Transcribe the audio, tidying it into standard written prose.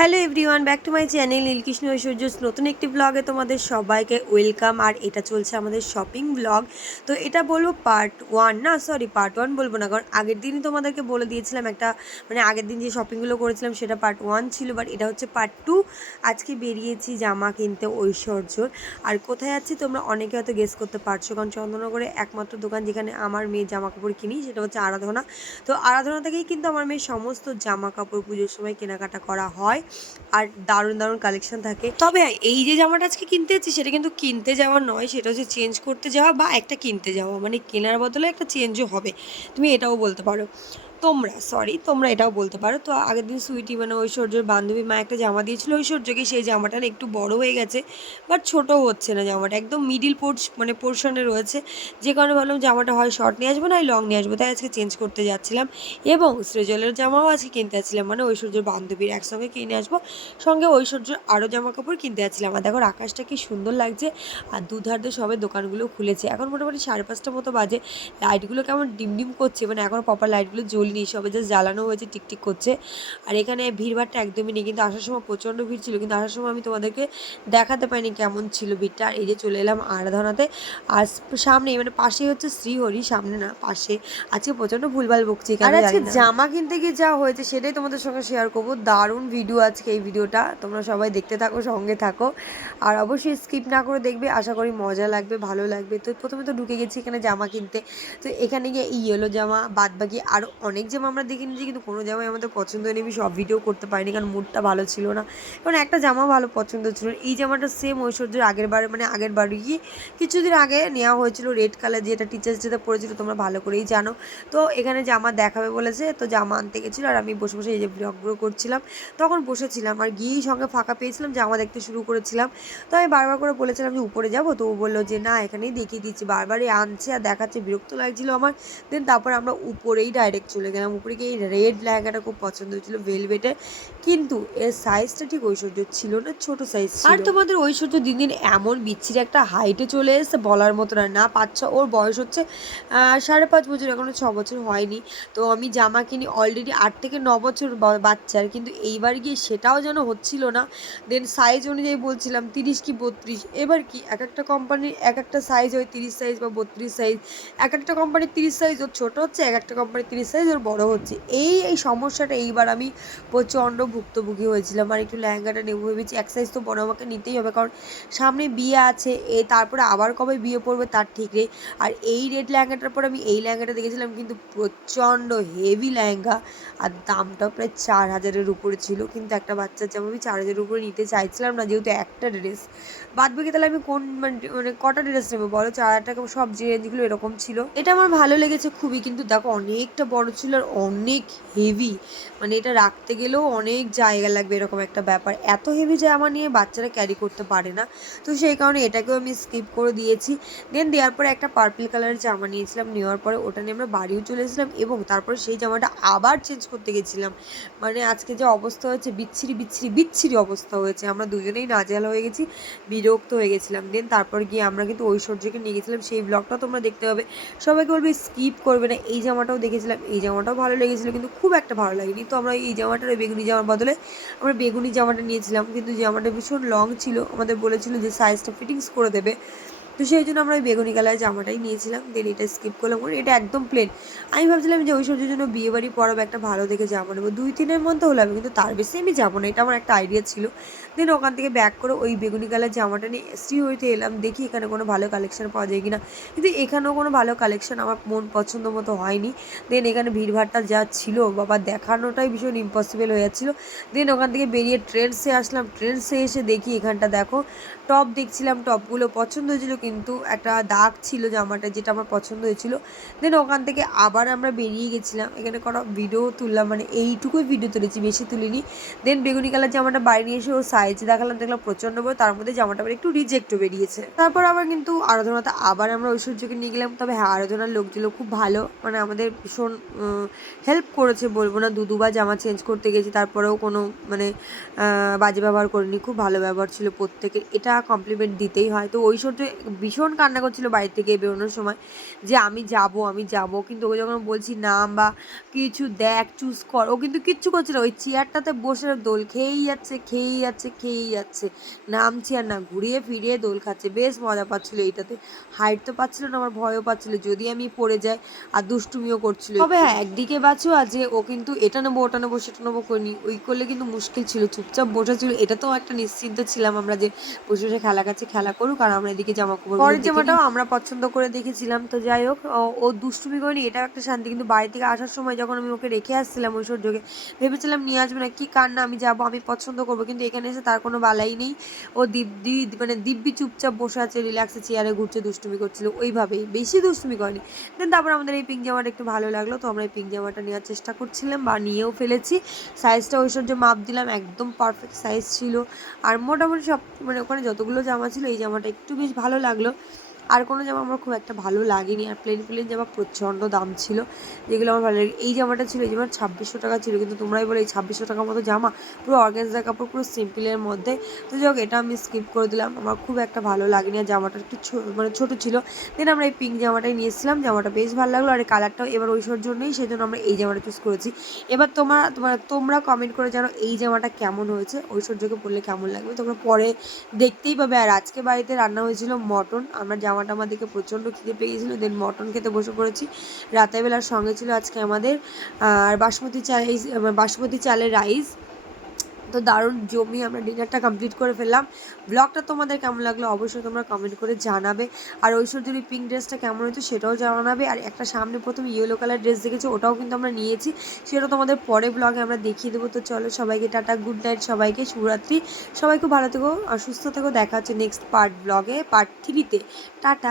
Hello everyone, back to my channel Neelkrishna ঐশ্বর্যস নতুন একটি ব্লগে তোমাদের সবাইকে ওয়েলকাম। আর এটা চলছে আমাদের শপিং ব্লগ। তো এটা বলবো পার্ট ওয়ান, না সরি পার্ট ওয়ান বলবো না, কারণ আগের দিনই তোমাদেরকে বলে দিয়েছিলাম একটা, মানে আগের দিন যে শপিংগুলো করেছিলাম সেটা পার্ট ওয়ান ছিল, বাট এটা হচ্ছে পার্ট টু। আজকে বেরিয়েছি জামা কিনতে ঐশ্বর্যর। আর কোথায় যাচ্ছি তোমরা অনেকে হয়তো গেস করতে পারছো, কারণ চন্দননগরে একমাত্র দোকান যেখানে আমার মেয়ের জামা কাপড় কিনি সেটা হচ্ছে আরাধনা। তো আরাধনা থেকেই কিন্তু আমার মেয়ের সমস্ত জামা কাপড় পুজোর সময় কেনাকাটা করা হয়। আর দারুণ দারুণ কালেকশন থাকে। তবে এই যে জামাটা আজকে কিনতে যাচ্ছি সেটা কিন্তু কিনতে যাওয়া নয়, সেটা হচ্ছে চেঞ্জ করতে যাওয়া বা একটা কিনতে যাওয়া, মানে কেনার বদলে একটা চেঞ্জও হবে, তুমি এটাও বলতে পারো। তোমরা এটাও বলতে পারো। তো আগের দিন সুইটি মানে ঐশ্বর্যের বান্ধবী মা একটা জামা দিয়েছিল ঐশ্বর্যকে, সেই জামাটা না একটু বড় হয়ে গেছে, বাট ছোটো হচ্ছে না, জামাটা একদম মিডিল মানে পোর্শনে রয়েছে। যে কারণে ভাবলাম জামাটা হয় শর্ট নিয়ে আসবো না লং নিয়ে আসবো, তাই আজকে চেঞ্জ করতে যাচ্ছিলাম। এবং সৃজলের জামাও আজকে কিনতে যাচ্ছিলাম, মানে ঐশ্বর্যের বান্ধবীর একসঙ্গে কিনে আসবো, সঙ্গে ঐশ্বর্যের আরও জামা কাপড় কিনতে যাচ্ছিলাম। আর দেখো আকাশটা কি সুন্দর লাগছে, আর দুধার দিয়ে সবে দোকানগুলো খুলেছে। এখন মোটামুটি 5:30 মতো বাজে, লাইটগুলো কেমন ডিম করছে, মানে এখন প্রপার লাইটগুলো জ্বলিনি, সবে জাস্ট জ্বালানো হয়েছে, টিকটিক করছে। আর এখানে ভিড়ভাড়টা একদমই নেই, কিন্তু আসার সময় প্রচণ্ড ভিড় ছিল, কিন্তু আসার সময় আমি তোমাদেরকে দেখাতে পাইনি কেমন ছিল ভিড়টা। আর এই যে চলে এলাম আরাধনাতে, আর সামনে মানে পাশেই হচ্ছে শ্রীহরি, সামনে না পাশে। আজকে প্রচণ্ড ভুলভাল বকছি, আর আজকে জামা কিনতে গিয়ে যা হয়েছে সেটাই তোমাদের সঙ্গে শেয়ার করবো। দারুণ ভিডিও আজকে এই ভিডিওটা, তোমরা সবাই দেখতে থাকো, সঙ্গে থাকো, আর অবশ্যই স্কিপ না করে দেখবে, আশা করি মজা লাগবে, ভালো লাগবে। তো প্রথমে তো ঢুকে গেছি এখানে জামা কিনতে। তো এখানে গিয়ে ইয়েলো জামা বাদ বাকি আরও অনেক জামা আমরা দেখে নিয়েছি, কিন্তু কোনো জামাই আমাদের পছন্দ হয়নি, আমি সব ভিডিও করতে পারিনি কারণ মুডটা ভালো ছিল না। কারণ একটা জামা ভালো পছন্দ ছিল, এই জামাটা সেম ঐশ্বর্যের আগের বারে গিয়ে কিছুদিন আগে নেওয়া হয়েছিল, রেড কালার, যেটা টিচার্স ডেতে পড়েছিল, তোমরা ভালো করেই জানো। তো এখানে জামা দেখাবে বলেছে, তো জামা আনতে গেছিলো, আর আমি বসে বসে এই যে ব্লগ করছিলাম, তখন বসেছিলাম আর গিয়েই সঙ্গে ফাঁকা পেয়েছিলাম, জামা দেখতে শুরু করেছিলাম। তো আমি বারবার করে বলেছিলাম যে উপরে যাবো, তো ও বললো যে না এখানেই দেখিয়ে দিচ্ছি, বারবারই আনছে আর দেখাচ্ছে, বিরক্ত লাগছিলো আমার। দেন তারপর আমরা উপরেই ডাইরেক্ট চলে গেলাম। উপরে গিয়ে এই রেড লেহেঙ্গাটা খুব পছন্দ হয়েছিল ভেলভেটের, কিন্তু এর সাইজটা ঠিক ঐশ্বর্য ছিল না, ছোট সাইজ ছিল। আর তোমাদের ঐশ্বর্য দিন দিন এমন বিচ্ছিরি একটা হাইটে চলে এসেছে বলার মতো না 5-6, ওর বয়স হচ্ছে 5.5 বছর, এখনো 6 বছর হয়নি। তো আমি জামা কিনি অলরেডি 8 থেকে 9 বছর বাচ্চার, কিন্তু এইবার গিয়ে সেটাও যেন হচ্ছিল না। দেন সাইজ অনুযায়ী বলছিলাম 30 কি 32, এবার কি এক একটা কোম্পানির এক একটা সাইজ হয় 30 সাইজ বা 32 সাইজ, এক একটা কোম্পানির 30 সাইজ ওর ছোটো হচ্ছে, এক একটা কোম্পানির 30 সাইজ ওর বড়ো হচ্ছে। এই সমস্যাটা এইবার আমি প্রচণ্ড ভুক্তভোগী হয়েছিলাম। আর একটু লেহেঙ্গাটা নেবো ভেবেছি, এক সাইজ তো বড় আমাকে নিতেই হবে, কারণ সামনে বিয়ে আছে, তারপরে আবার কবে বিয়ে পড়বে তার ঠিক নেই। আর এই রেড লেহেঙ্গাটার পর আমি এই লেহেঙ্গাটা দেখেছিলাম, কিন্তু প্রচণ্ড হেভি লেহেঙ্গা, আর দামটাও প্রায় 4,000-এর উপরে ছিল। কিন্তু একটা বাচ্চার জামা আমি 4,000-এর উপরে নিতে চাইছিলাম না, যেহেতু একটা ড্রেস। বাদ বাকি তাহলে আমি কোন মানে কটা ড্রেস নেবো বলো, 4,000 টাকা সব যে রেঞ্জগুলো এরকম ছিল। এটা আমার ভালো লেগেছে খুবই, কিন্তু দেখো অনেকটা বড় ছিল আর অনেক হেভি, মানে এটা রাখতে গেলেও অনেক জায়গা লাগবে, এরকম একটা ব্যাপার। এত হেভি জামা নিয়ে বাচ্চারা ক্যারি করতে পারে না, তো সেই কারণে এটাকেও আমি স্কিপ করে দিয়েছি। দেন দেওয়ার পরে একটা পার্পল কালারের জামা নিয়েছিলাম, নেওয়ার পরে ওটা নিয়ে আমরা বাড়িও চলে এসেছিলাম, এবং তারপরে সেই জামাটা আবার চেঞ্জ করতে গেছিলাম। মানে আজকে যে অবস্থা হয়েছে, বিচ্ছিরি বিচ্ছিরি বিচ্ছিরি অবস্থা হয়েছে, আমরা দুজনেই নাজেহাল হয়ে গেছি, বিরক্ত হয়ে গেছিলাম। দেন তারপর গিয়ে আমরা কিন্তু ঐশ্বর্যকে নিয়ে গেছিলাম, সেই ব্লগটাও তোমরা দেখতে হবে, সবাইকে বলবে স্কিপ করবে না। এই জামাটাও দেখেছিলাম, এই জামাটাও ভালো লেগেছিলো, কিন্তু খুব একটা ভালো লাগেনি। তো আমরা এই জামাটার ওই বেগুনি জামার বদলে আমরা বেগুনি জামাটা নিয়েছিলাম, কিন্তু জামাটা ভীষণ লং ছিল, আমাদের বলেছিল যে সাইজটা ফিটিংস করে দেবে, তো সেই জন্য আমরা ওই বেগুনি কালারের জামাটাই নিয়েছিলাম। দেন এটা স্কিপ করলাম, কারণ এটা একদম প্লেন। আমি ভাবছিলাম যে ঐশ্বর্যের জন্য বিয়ে বাড়ি পরাবো, একটা ভালো দেখে জামা নেবো, 2-3-এর মধ্যে হলো, আমি কিন্তু তার বেশি আমি যাবো না, এটা আমার একটা আইডিয়া ছিল। দেন ওখান থেকে ব্যাক করে ওই বেগুনি কালার জামাটা নিয়ে শ্রীহরিতে এলাম, দেখি এখানে কোনো ভালো কালেকশন পাওয়া যায় কিনা, কিন্তু এখানেও কোনো ভালো কালেকশন আমার মন পছন্দ মতো হয়নি। দেন এখানে ভিড়ভাড়টা যা ছিল বাবা, দেখানোটাই ভীষণ ইম্পসিবল হয়ে যাচ্ছিলো। দেন ওখান থেকে বেরিয়ে ট্রেন্ডসে আসলাম, ট্রেন্ডসে এসে দেখি এখানটা দেখো টপ দেখছিলাম, টপগুলো পছন্দ হয়েছিল, কিন্তু একটা দাগ ছিল জামাটা, যেটা আমার পছন্দ হয়েছিল। দেন ওখান থেকে আবার আমরা বেরিয়ে গেছিলাম, এখানে কোনো ভিডিও তুললাম, মানে এইটুকুই ভিডিও তুলেছি, বেশি তুলিনি। দেন বেগুনি কালার জামাটা বাইরে নিয়ে এসে ওর সাইজ দেখালাম, দেখলাম প্রচণ্ড বড়, তার মধ্যে জামাটা আবার একটু রিজেক্টও বেরিয়েছে। তারপর আবার কিন্তু আরাধনাতে আবার আমরা ঐশ্বর্যকে নিয়ে গেলাম। তবে হ্যাঁ, আরাধনার লোকগুলো খুব ভালো, মানে আমাদের ভীষণ হেল্প করেছে বলবো না, দুবার জামা চেঞ্জ করতে গেছি, তারপরেও কোনো মানে বাজে ব্যবহার করিনি, খুব ভালো ব্যবহার ছিল প্রত্যেকের, এটা কমপ্লিমেন্ট দিতেই হয়। তো ঐশ্বর্য ভীষণ কান্না করছিল বাড়ি থেকে বেরোনোর সময় যে আমি যাব, কিন্তু ওকে যখন বলছি না বা কিছু দেখ চুজ কর, ও কিন্তু কিচ্ছু করছে না, ওই চেয়ারটাতে বসে দোল খেয়েই যাচ্ছে, নামছি আর না, ঘুরিয়ে ফিরিয়ে দোল খাচ্ছে, বেশ মজা পাচ্ছিল এইটাতে। হাইট তো পাচ্ছিল না, আমার ভয়ও পাচ্ছিল যদি আমি পড়ে যাই, আর দুষ্টুমিও করছিল। তবে হ্যাঁ, একদিকে বাঁচো আর যে ও কিন্তু এটা নেবো ওটা নেবো সেটা নেবো করিনি, ওই করলে কিন্তু মুশকিল ছিল, চুপচাপ বসেছিল। এটা তো একটা নিশ্চিন্ত ছিলাম আমরা যে বসে বসে খেলা কাছে খেলা করুক, আর আমরা এদিকে জামা কাপড়, পরের জামাটাও আমরা পছন্দ করে দেখেছিলাম। তো যাই হোক, ও দুষ্টুমি করেনি, এটাও একটা শান্তি। কিন্তু বাড়ি থেকে আসার সময় যখন আমি ওকে রেখে আসছিলাম ঐশ্বর্যকে, ভেবেছিলাম নিয়ে আসবে না, কি কান্না, আমি যাবো, আমি পছন্দ করবো, কিন্তু এখানে এসে তার কোনো বালাই নেই। ও দিব্যি চুপচাপ বসে আছে, রিল্যাক্সে চেয়ারে ঘুরছে, দুষ্টুমি করছিল, ওইভাবেই, বেশি দুষ্টুমি করেনি। দেন তারপর আমাদের এই পিঙ্ক জামাটা একটু ভালো লাগলো, তো আমরা এই পিঙ্ক জামাটা নেওয়ার চেষ্টা করছিলাম বা নিয়েও ফেলেছি। সাইজটা ঐশ্বর্য মাপ দিলাম, একদম পারফেক্ট সাইজ ছিল। আর মোটামুটি সব ওখানে যতগুলো জামা ছিল এই জামাটা একটু বেশ ভালো লাগলো। আর কোনো জামা আমার খুব একটা ভালো লাগেনি, আর প্লেন জামা প্রচণ্ড দাম ছিল, যেগুলো আমার ভালো লাগে। এই জামাটা ছিল, এই জামার 2600 টাকা ছিল, কিন্তু তোমরাই বলে এই 2600 টাকার মতো জামা, পুরো অর্গানজার কাপড়, পুরো সিম্পলের মধ্যে। তো যাই হোক, এটা আমি স্কিপ করে দিলাম, আমার খুব একটা ভালো লাগেনি, আর জামাটা একটু ছোটো ছিল। দেন আমরা এই পিঙ্ক জামাটাই নিয়েছিলাম, জামাটা বেশ ভালো লাগলো, আর এই কালারটাও এবার ঐশ্বর্য নেই, সেই জন্য আমরা এই জামাটা চুজ করেছি। এবার তোমরা কমেন্ট করে জানো এই জামাটা কেমন হয়েছে, ঐশ্বর্যকে পরলে কেমন লাগবে, তোমরা পরে দেখতেই পাবে। আর আজকে বাড়িতে রান্না হয়েছিল মটন, আমরা জামাটা আমার দিকে প্রচণ্ড খিদে পেয়ে গেছিলো, দেন মটন খেতে বসে পড়েছি। রাতের বেলার সঙ্গে ছিল আজকে আমাদের আর বাসমতি চালের রাইস। তো দারুণ জমি আমরা ডিনারটা কমপ্লিট করে ফেললাম। ব্লগটা তোমাদের কেমন লাগলো অবশ্যই তোমরা কমেন্ট করে জানাবে, আর ঐশ্বর্যের পিঙ্ক ড্রেসটা কেমন হয়েছে সেটাও জানাবে। আর একটা সামনে প্রথমে ইয়েলো কালার ড্রেস দেখেছি, ওটাও কিন্তু আমরা নিয়েছি, সেটা তোমাদের পরে ব্লগে আমরা দেখিয়ে দেবো। তো চলো, সবাইকে টাটা, গুড নাইট, সবাইকে শুভরাত্রি, সবাই খুব ভালো থেকো আর সুস্থ থেকো, দেখা হচ্ছে নেক্সট পার্ট ব্লগে, পার্ট 3-তে। টাটা।